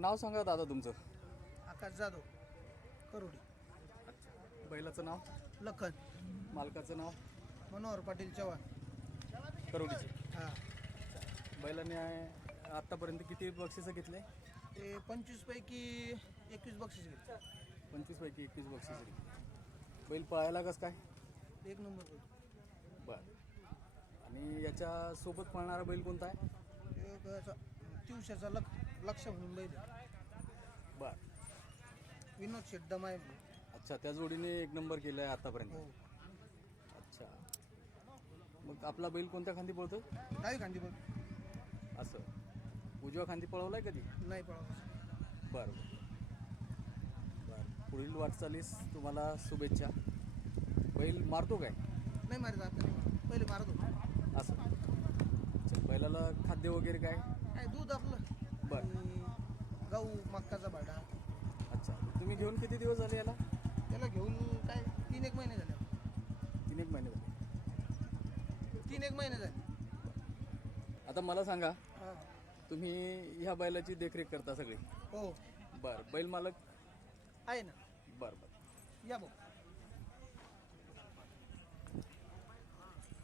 नाव सांगा दादा तुमचं. आकाश जाधव करोडी. बैलाचं नाव? लखन. मालकाचं नाव? मनोहर पाटील चव्हाण. करोडीचे. हां. बैलाने आत्तापर्यंत किती बक्षिसं घेतले? ते पंचवीसपैकी एकवीस बक्षीस घेतले. पंचवीसपैकी एकवीस बक्षिसं घेतली. बैल पळायला कसं काय? एक नंबर बरं. आणि याच्या सोबत पळणारा बैल कोणता आहे? असा दिवसाचा लक लक्ष म्हणून बैल आहे. बरं. विनोद शेट दमाय. अच्छा त्या जोडीने एक नंबर केला आहे आतापर्यंत. हो. अच्छा. मग आपला बैल कोणत्या खांदी पळतो? डावी खांदी बघ असं. उजव्या खांदी पळवलाय कधी? नाही पळावं बरं बरं. पुढील वाटचालीस तुम्हाला शुभेच्छा. बैल मारतो काय? नाही मारत आता. नाही. पहिले मारत होतो. असं. अच्छा, बैलाला खाद्य वगैरे काय? काय दूध आपलं. बरं आणि गहू मक्काचा भाडा. अच्छा. तुम्ही घेऊन किती दिवस झाले याला? त्याला घेऊन काय तीन एक महिने झाले. तीन एक महिने झाले. तीन एक महिने झाले. आता मला सांगा हां. तुम्ही ह्या बैलाची देखरेख करता सगळी? हो. बरं बैल मालक? आहे ना. बरं बरं. या भाऊ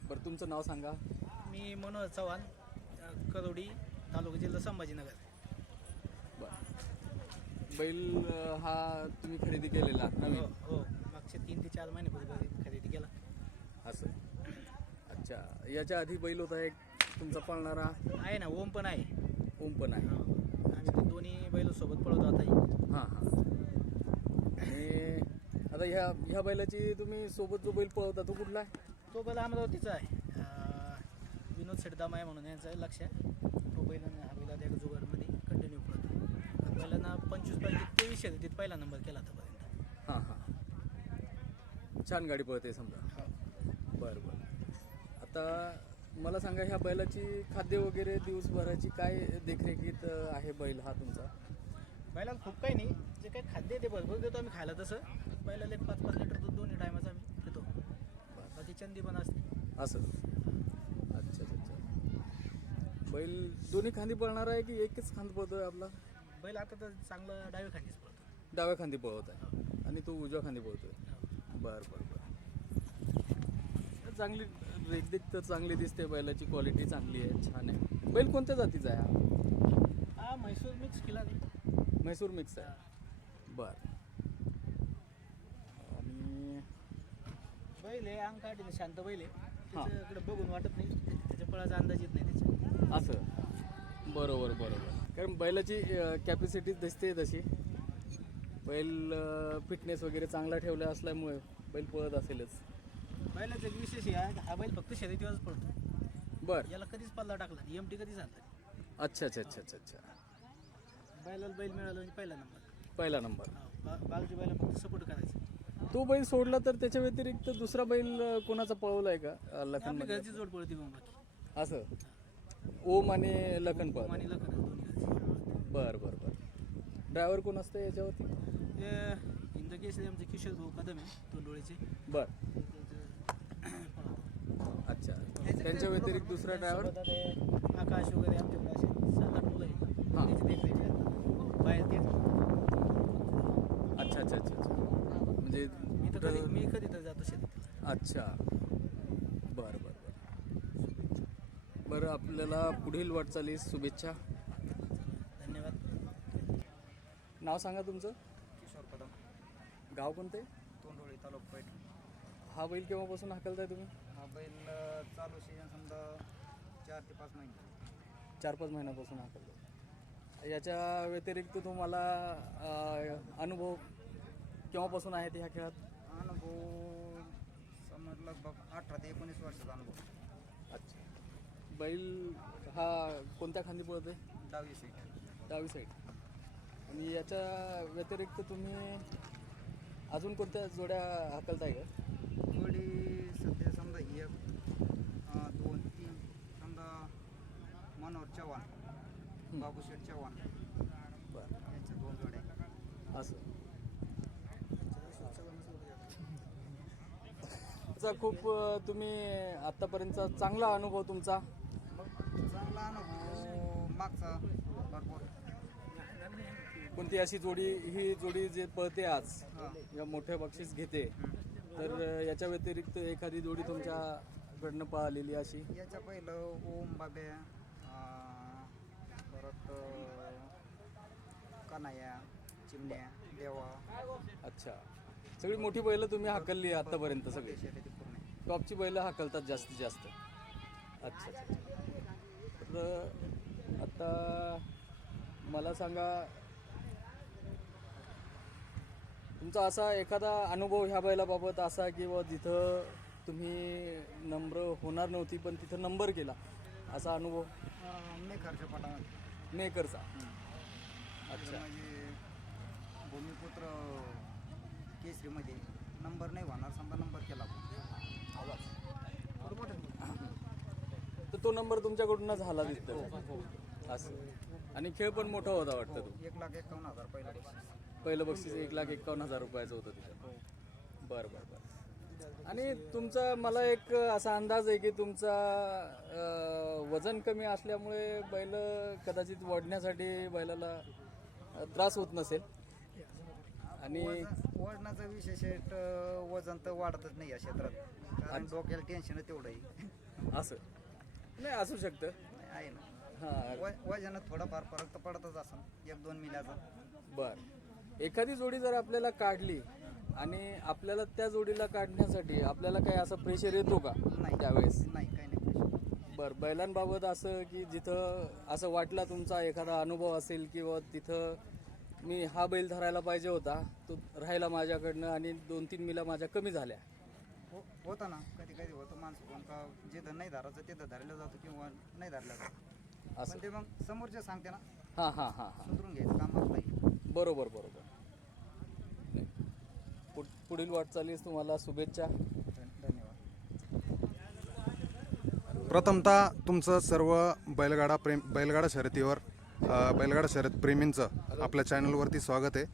बरं तुमचं नाव सांगा. मी मनोहर चव्हाण अ, करोडी तालुका जिल्हा संभाजीनगर. बैल हा तुम्ही खरेदी केलेला हो नवीन? हो मागचे तीन ते चार महिन्यापूर्वी खरेदी केला. असं. अच्छा. याच्या आधी बैल होता एक तुमचा पळणारा? आहे ना ओम पण आहे. ओम पण आहे. हो. आम्ही ते दोन्ही बैल सोबत पळवतो आता हां हां. आणि आता ह्या ह्या बैलाची तुम्ही सोबत जो बैल पळवता तो कुठला आहे? तो बैल अमरावतीचा आहे. अ, विनोद शेटदामाय म्हणून यांचं आहे लक्ष आहे. तो बैल आणि हा बैल आता एका जुगारमध्ये कंटिन्यू पळतो बैलांना पंचवीस पैकी तेवीस शर्यतीत पहिला नंबर केला आतापर्यंत. हां हां. छान गाडी पळते समजा. बरं बरं. आता मला सांगा ह्या बैलाची खाद्य वगैरे दिवसभराची काय देखरेखीत अं, आहे बैल हा तुमचा? बैलाला खूप काही नाही. जे काही खाद्य आहे ते भरपूर देतो आम्ही खायला तसं. बैलाला एक पाच पाच लिटर दूध दोन्ही टायमाचं आम्ही देतो. बाकी चंदी पण असते. असं. अच्छा अच्छा अच्छा. बैल दोन्ही खांदी पळणार आहे की एकच खांद पळतोय आपला? बैल आता तर चांगलं डावे खांदीच पडतो डाव्या खांदी पळवत आहे आणि तो उजव्या खांदी पळतोय. बरं बरं बरं. चांगली देखदेख तर चांगली दिसते बैलाची क्वालिटी चांगली आहे छान आहे. बैल कोणत्या जातीचा आहे हा? हा म्हैसूर मिक्स केला नाही. म्हैसूर मिक्स आहे. बरं. आणि बैल आहे अंग काढले शांत बैल आहे. त्याच्याकडे बघून वाटत नाही त्याच्या पळाचा अंदाज येत नाही त्याच्या. असं? बरोबर बरोबर. कारण बैलाची कॅपॅसिटी दिसते तशी. बैल फिटनेस वगैरे चांगला ठेवला असल्यामुळे बैल पळत असेलच. बैलाचं एक विशेष आहे की हा बैल फक्त शर्यतीवरच पडतो बरं. याला कधीच पल्ला टाकला नाही एम टी कधीच आणला. अच्छा अच्छा अच्छा अच्छा अच्छा. बैलाला बैल मिळाला म्हणजे पहिला नंबर. पहिला नंबर. बालची बैला फक्त सपोर्ट करायचं. तो बैल सोडला तर त्याच्या व्यतिरिक्त दुसरा बैल कोणाचा पळवला आहे का लखन घरची जोड पळते मग असं. ओम आणि लखन पळ आणि लखन दोन्ही घरची जोड पळते. बरं बरं बरं. ड्रायव्हर कोण असतं याच्यावरती? ते इंद्रकेसरी आमचे किशोर भाऊ कदम आहे तोंडोळीचे. बरं. अच्छा. त्यांच्या व्यतिरिक्त दुसरा ड्रायव्हर ते आकाश वगैरे आमच्याकडे असे सात आठ मुलं आहेत. हां. त्याची देखरेख करतात. बाहेर तेच अच्छा अच्छा अच्छा अच्छा. म्हणजे मी तर कधी मी कधी तर जातो शेतात. अच्छा. बरं बरं बरं. बरं आपल्याला पुढील वाटचालीस शुभेच्छा धन्यवाद नाव सांगा तुमचं? किशोर कदम. गाव कोणते? तोंडोळी तालुका पैठ हा बैल केव्हापासून हाकलताय तुम्ही? हा बैल चालू सीजन समजा चार ते पाच महिने चार पाच महिन्यापासून हाकलताय. याच्या व्यतिरिक्त तुम्हाला अं, अनुभव केव्हापासून आहेत ह्या खेळात? अनुभव समज लगभग अठरा ते एकोणीस वर्षाचा अनुभव. अच्छा. बैल हा कोणत्या खांदी पळतोय? दहावी सीट डावी साईड आणि याच्या व्यतिरिक्त तुम्ही अजून कोणत्या जोड्या हाकलताय का? जोडी सध्या समजा एक अं, दोन तीन समजा मनोहर चव्हाण बाबूशेठ चव्हाण. बरं. यांच्या दोन जोड्या असं. त्याचा खूप अं, तुम्ही आत्तापर्यंतचा चांगला अनुभव तुमचा? चांगला अनुभव मागचा. भरपूर कोणती अशी जोडी ही जोडी जे पळते आज हा. या मोठे बक्षीस घेते तर याच्या व्यतिरिक्त एखादी जोडी तुमच्याकडनं पळालेली अशी याच्या पहिलं ओम बाब्या अं, परत अं, कन्हैया चिमण्या देवा अच्छा सगळी मोठी बैलं तुम्ही हाकलली आतापर्यंत सगळी. टॉपची बैलं हाकलतात जास्तीत जास्त अच्छा अच्छा तर आता मला सांगा तुमचा असा एखादा अनुभव ह्या बैलाबाबत असा की बुवा जिथं तुम्ही नम्र होणार नव्हती पण तिथं नंबर केला. असा अनुभव? मेघरच्या पटामध्ये मेकरचा अच्छा अच्छा. म्हणजे भूमिपुत्र केसरीमध्ये नंबर नाही होणार समजा नंबर केला. तर तो नंबर तुमच्याकडून झाला तिथं असं. आणि खेळ पण मोठा होता वाटतं तो एक लाख एकावन्न हजार पहिला पहिलं बक्षीस एक लाख एकावन्न हजार रुपयाचं होतं तिथं. बरं बरं बरं. आणि तुमचा मला एक असा अंदाज आहे की तुमचा अं, वजन कमी असल्यामुळे बैल कदाचित वाढण्यासाठी बैलाला अं, त्रास होत नसेल. आणि वजन- वजनाचं विशेष वजन तर वाढतच नाही या क्षेत्रात. कारण डोक्याला टेन्शन तेवढं आहे असं? नाही असू शकतं. आहे ना. हां. व- वजनात थोडाफार फरक तर पडतच असं एक दोन मिल्याचा. बर. एखादी जोडी जर आपल्याला काढली आणि आपल्याला त्या जोडीला काढण्यासाठी आपल्याला काही असं प्रेशर येतो का नाही त्यावेळेस? नाही काही नाही बर बैलांबाबत असं की जिथं असं वाटला तुमचा एखादा अनुभव असेल किंवा तिथं मी हा बैल धरायला पाहिजे होता तो राहिला माझ्याकडनं आणि दोन तीन मिला माझ्या कमी झाल्या. हो होतं ना. कधी कधी होतं माणसं पण का जिथं नाही धरायचं तिथं धरलं जातं किंवा नाही धरलं जातं. असं. पण ते मग समोरचे सांगते ना. हां हां हां हां. सुधरून घ्यायचं काम आपलं आहे. बरोबर बरोबर. पुढ- पुढील वाटचालीस तुम्हाला शुभेच्छा. धन्यवाद. प्रथमतः तुमचं सर्व बैलगाडा प्रेम बैलगाडा शर्यतीवर बैलगाडा शर्यत प्रेमींचं आपल्या चॅनलवरती स्वागत आहे.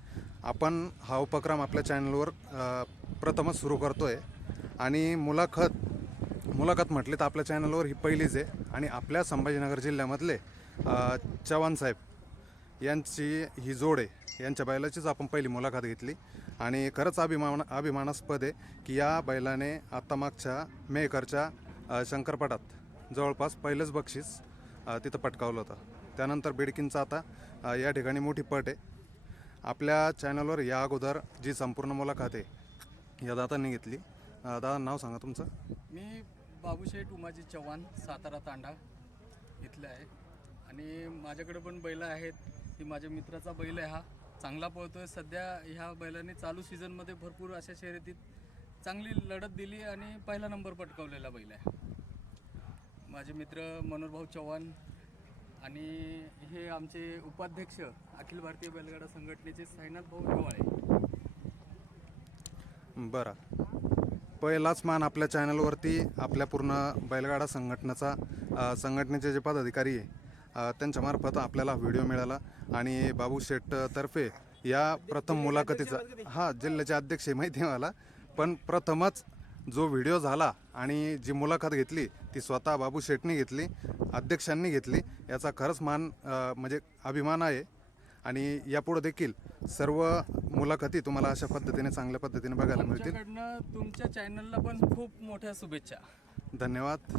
आपण हा उपक्रम आपल्या चॅनलवर प्रथमच सुरू करतो आहे आणि मुलाखत मुलाखत म्हटली तर आपल्या चॅनलवर ही पहिलीच आहे. आणि आपल्या संभाजीनगर जिल्ह्यामधले चव्हाण साहेब यांची ही जोड आहे. यांच्या बैलाचीच आपण पहिली मुलाखत घेतली. आणि खरंच अभिमान अभिमानास्पद आहे की या बैलाने आत्ता मागच्या मेहकरच्या शंकरपटात जवळपास पहिलंच बक्षीस तिथं पटकावलं होतं. त्यानंतर बिडकींचा आता या ठिकाणी मोठी पट आहे. आपल्या चॅनलवर या अगोदर जी संपूर्ण मुलाखत आहे या दादांनी घेतली. दादा नाव सांगा तुमचं. मी बाबूशेठ उमाजी चव्हाण सातारा तांडा इथलं आहे. आणि माझ्याकडे पण बैलं आहेत. ही माझ्या मित्राचा बैल आहे हा. चांगला पळतोय. सध्या ह्या बैलाने चालू सीझनमध्ये भरपूर अशा शर्यतीत चांगली लढत दिली आणि पहिला नंबर पटकावलेला बैल आहे. माझे मित्र मनोहरभाऊ चव्हाण आणि हे आमचे उपाध्यक्ष अखिल भारतीय बैलगाडा संघटनेचे साईनाथ भाऊ नेवाळे बरं. पहिलाच मान आपल्या चॅनलवरती आपल्या पूर्ण बैलगाडा संघटनेचा संघटनेचे जे पदाधिकारी आहे त्यांच्यामार्फत आपल्याला व्हिडिओ मिळाला आणि बाबू शेठ तर्फे या प्रथम मुलाखतीचा हा जिल्ह्याचे अध्यक्ष माहिती आहे मला. पण प्रथमच जो व्हिडिओ झाला आणि जी मुलाखत घेतली ती स्वतः बाबू शेठनी घेतली अध्यक्षांनी घेतली याचा खरंच मान म्हणजे अभिमान आहे. आणि यापुढे देखील सर्व मुलाखती तुम्हाला अशा पद्धतीने चांगल्या पद्धतीने बघायला मिळतील. तुमच्या चॅनलला पण खूप मोठ्या शुभेच्छा. धन्यवाद.